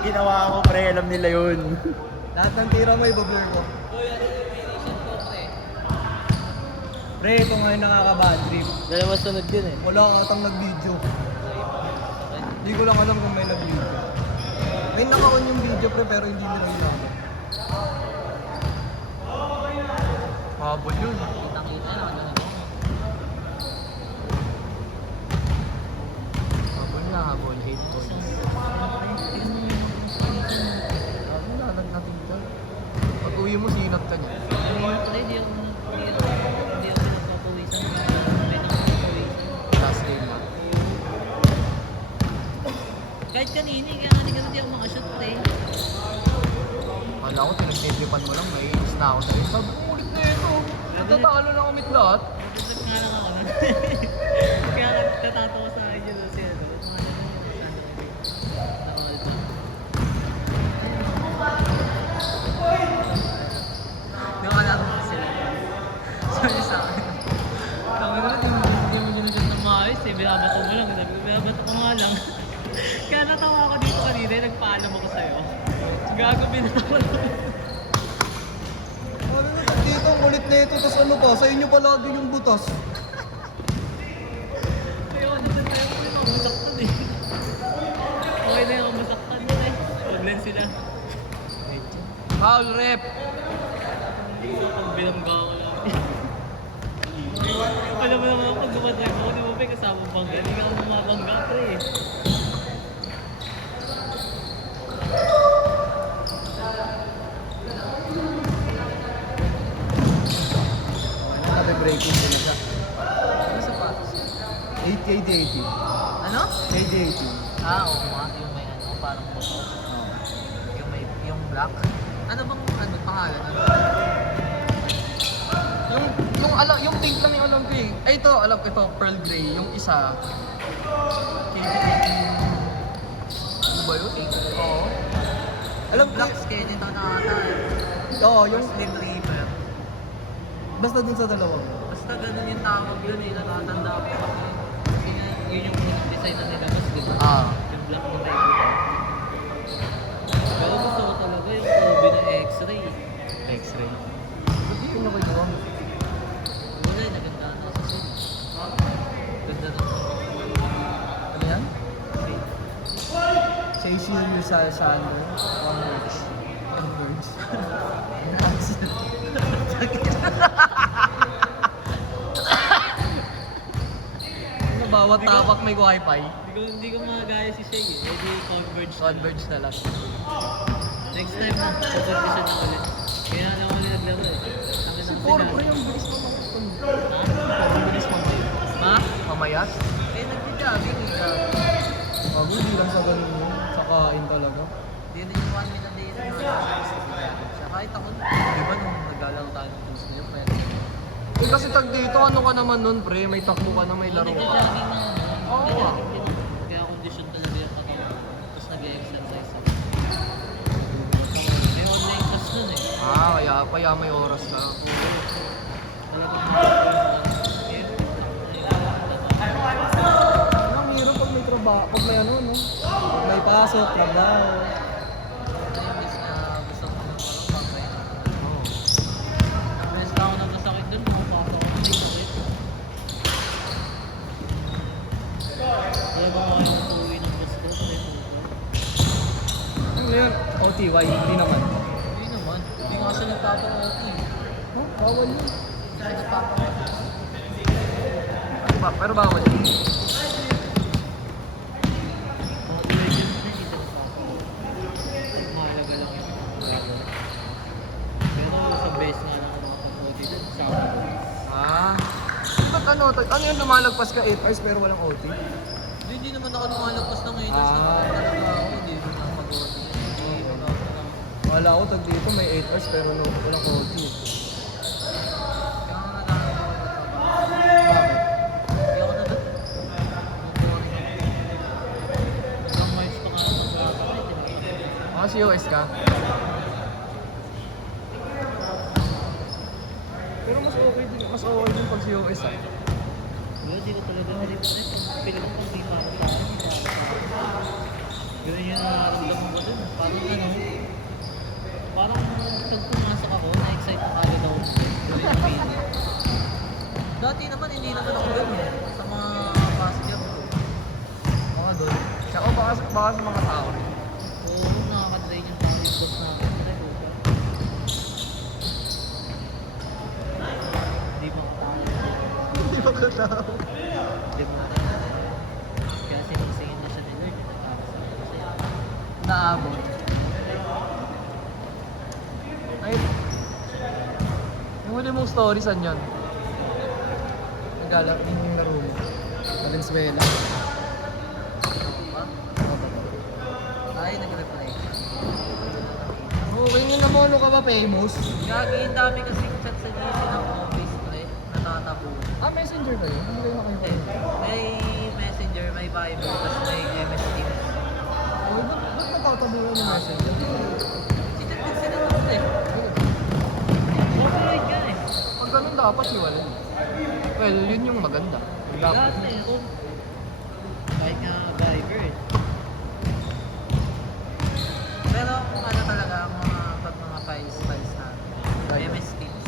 yung ginawa ko, pre. Alam nila yun. Lahat ng tira mo, ibablur ko. Pre, ito nga yung nakaka-bad trip. Dalawa sunod yun eh. Wala ka atang nag-video. Hindi ko lang alam kung may nag-video. May naka-on yung video, pre, pero hindi nila ginagawa. Habol yun. Kitang-kita na ano. Habol na, habol. 8 points. Habol na, alag natin dito. Pag uwi mo, sinat ka niya. Hindi ako pinagpapawisan. May nakapawisan. Last game na. Kahit kanina, kaya nga hindi ako makashoot eh. Kala ko, tinagtitipan mo lang, may inis na ako na rin. Sabi ko, ulit na ito. Natatalo na umit lahat. Nagdag nga lang ako nun. Kaya natatawa sa akin yun kasi ano. Yung alam ko sila. Sabi sa akin. Sabi ko, hindi mo ginagad na maayos eh. Binabato mo lang. Sabi ko, binabato ko nga lang. Kaya natawa ako dito kanina, nagpaalam ako sa'yo. Gago, binato ko lang. Ano na, dito ang ulit na ito, tapos ano pa, sa inyo palagi yung butas. Ayun, nandun tayo kasi mamasaktan eh. Okay na yung masaktan mo eh. Huwag lang sila. Foul rep! Pag binangga ko lang. Alam mo naman pag dumadrive ako, di ba may kasama bangga? Hindi ka ako bumabangga, pre. Breaking sila siya. Ano sa pass? 8 KD80. Ano? KD80. Ah, oo nga. Yung may ano, parang buto. Yung may, yung black. Ano bang, ano, pangalan? Ano? Yung pink lang yung alam ko eh. Ay ito, alam ko ito, pearl gray. Yung isa, KD80. Ano ba yun? Oo. Alam ko Black skeleton na ata eh. Oo, yung Slim Reaper. basta dun sa dalawa. Basta ganun yung tawag yun eh, natatanda ko. Kasi yun yung unang design na nilabas, di ba? Ah. Yung black na tayo. Pero gusto ko talaga yung OB na X-ray. X-ray. Ba't di ko na kayo gawa? Wala eh, naganda na sa suit. Ganda na. Ano yan? Okay. Say serious sa ano? One words. One words. Ano, bawat tapak may wifi. Hindi ko magaya si Shay eh. Edi Converge. Converge na lang. Next time na, competition na ulit. Kaya na ako ulit naglaro eh. Sabi ng Puro final. ba yung bilis mo mga Ha? Ang bilis mo Ha? mamayas? Eh, nagdi-jogging eh. Bago, hindi lang sa ganun yun. Sa kain talaga. Hindi rin yung 1 minute day na siya. Kahit ako, di ba nung naglalaro tayo ng tools niyo, pero Eh kasi tag dito, ano ka naman nun pre? May takbo ka na, may laro ka. nagdi-jogging na Oo nga. Kaya condition talaga yung katawan. Tapos nag-exercise ako. May online class nun eh. Ah, kaya may oras ka. Ang hirap pag may trabaho, pag may ano, no? Pag may pasok, trabaho. Imbes na gusto ko ng parang pangkaya. Imbes na ako nagkasakit dun, makapasok ako ng sakit. Talagang ako yung uwi ng gusto ko. Ano yun? OTY, hindi naman. Hindi naman. Hindi nga siya nagpapang-OT. Oh, bawal yun. Hindi siya nagpapang-OT. Pero bawal yun. Mahalaga lang yun. Pero sa base nga lang ako makapag-OT dun. Sa Ah. Ba't ano? Ano yun lumalagpas ka 8 hours pero walang OT? hindi naman ako lumalagpas ng haters na talaga ako. Hindi naman ako mag-OT. Hindi wala ako lang. Wala ko tag dito may 8 hours pero walang OT. Kaya nga nagkakaroon ako ng trabaho. Bakit? Hindi ako nag- Hanggang March pa nga ako mag-graduate. Ah, COS ka? Pero mas okay din pag COS ah. Hindi ko talaga nalimutan. Pili ko pag di pa ako sa akin. Ganun yung nararamdaman ko dun. baka sa mga tao rin. Oo, nakaka-drain yung tao yung boss natin. Hindi ba katao? Hindi ba katao? Hindi mo kaya sinisingin na siya ni Lord. Para sa kasi. Naabot. Ay, yung huli mong story, saan yun? Nagala, yung laro mo. Valenzuela. Ay, nag-reply. Okay nga naman, ano ka ba, famous? Gagi, ang dami kasing chat sa GC ng office, pre. Natatapo. Ah, messenger ba yun? Hindi kayo Hindi. May Messenger, may Viber, tapos may MS Teams. Oh, ba't natatabuhan yung messenger? Chat din sila naman eh. Override yan eh. Pag ganun dapat, iwala. Well, yun yung maganda. Lahat na eh. Kung kahit nga Viber eh. Pero kung ano talaga, pag mga files na MS Teams.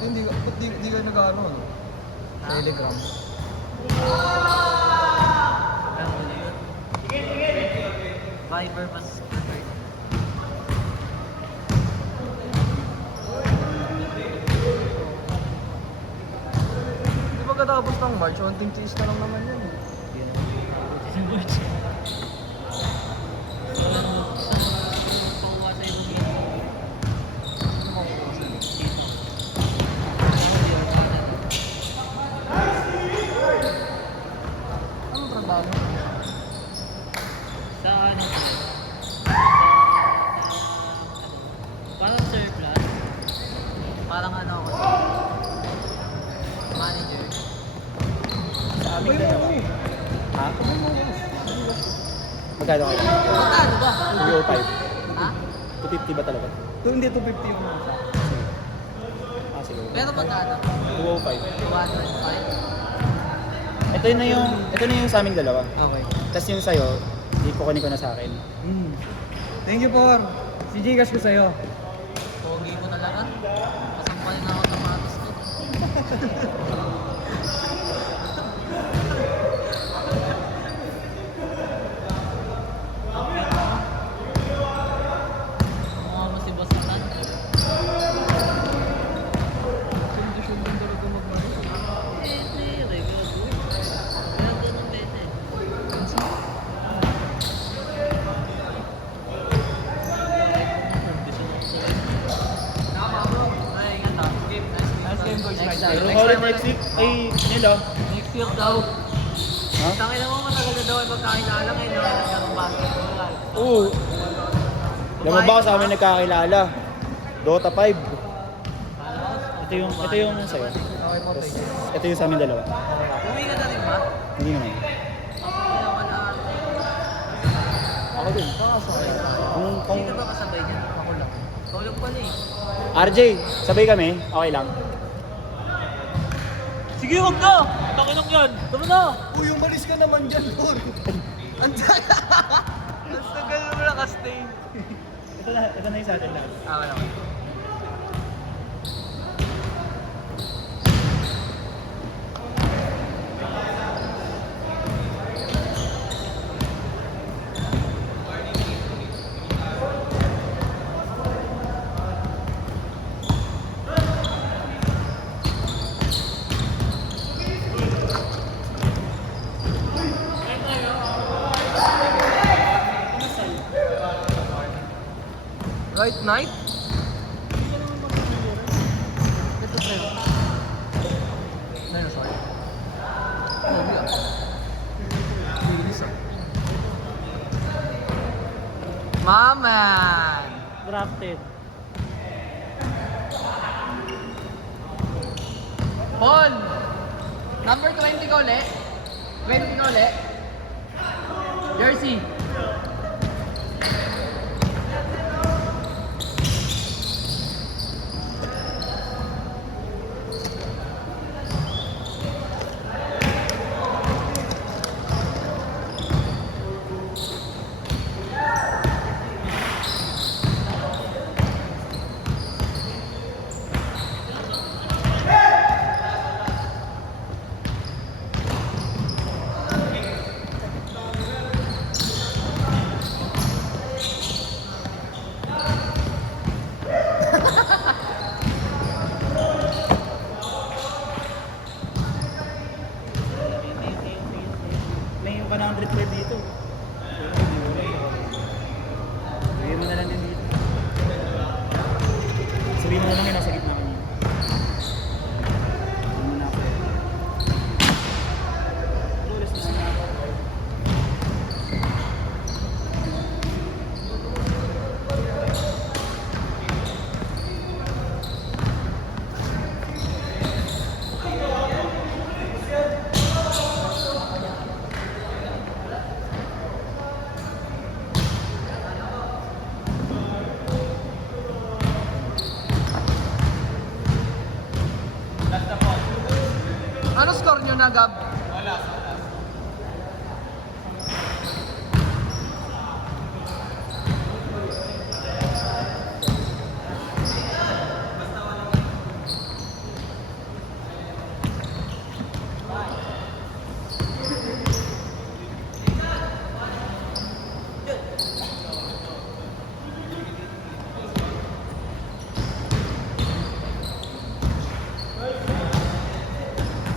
Hindi, ba't di kayo nag-ano? Telegram. Alam ko na yun. Viber mas preferred. Di ba katapos ng March, konting cheese na lang naman yan eh. Isang words. Isang pauwa sa ibang gino. Ano makukuha sa'yo? Dito. Anong trabaho? Sa ano? Parang surplus. Parang ano ako. Manager. Sa amin dalawa. Ha? Magkano kayo? Magkano ba? 205. Ha? 250 ba talaga? Hindi, 250 yung nasa. Ah, sige. Pero magkano? 205. 115? Ito na yung sa aming dalawa. Okay. Tapos yung sa'yo, hindi ko ko na sa akin. Thank you, Por. Si Gcash ko sa'yo. Pogi ko talaga. Kasampalin na ako ng matis ko. Mukha mo si Boss Atan. Sundo-sundo talaga mag-March. Hindi, regular boy. Kaya ganun pwede. Ay, ingat ah. Last game, boys. Next Pero time. ko ulit next week, ay, nila. Next year daw. Ha? Tangin mo matagal na daw ay magkakilala ngayon na kailan ng basketball. Oo. Naman ba sa amin nagkakilala? Dota 5. Ito yung sa'yo. Okay po, thank you. Ito yung sa amin dalawa. Uwi ka na rin ba? Hindi naman. Kaya wala. Ako din. Kung Hindi ka ba kasabay niya? Ako lang. Tulog pala eh. RJ, sabay kami, okay lang. Sige, huwag na! Takin lang yan! Tama na! Uy, umalis ka naman dyan, Por. Ang tagal mo nakastay. Ito na yung sa atin lang. Okay. Right night? Ito sa'yo. Dinosaur. Oh, yeah. Bilis ah. Maman! Drafted. Paul! Number 20 ka ulit? 20 ka ulit? Jersey! 105 dito. Sabihin mo na lang din dito. Sabihin mo na lang yun, nasa gitna kanina. Sabihin mo na ako eh. Tulis na nga ako. Ano score nyo na, Gab? Wala.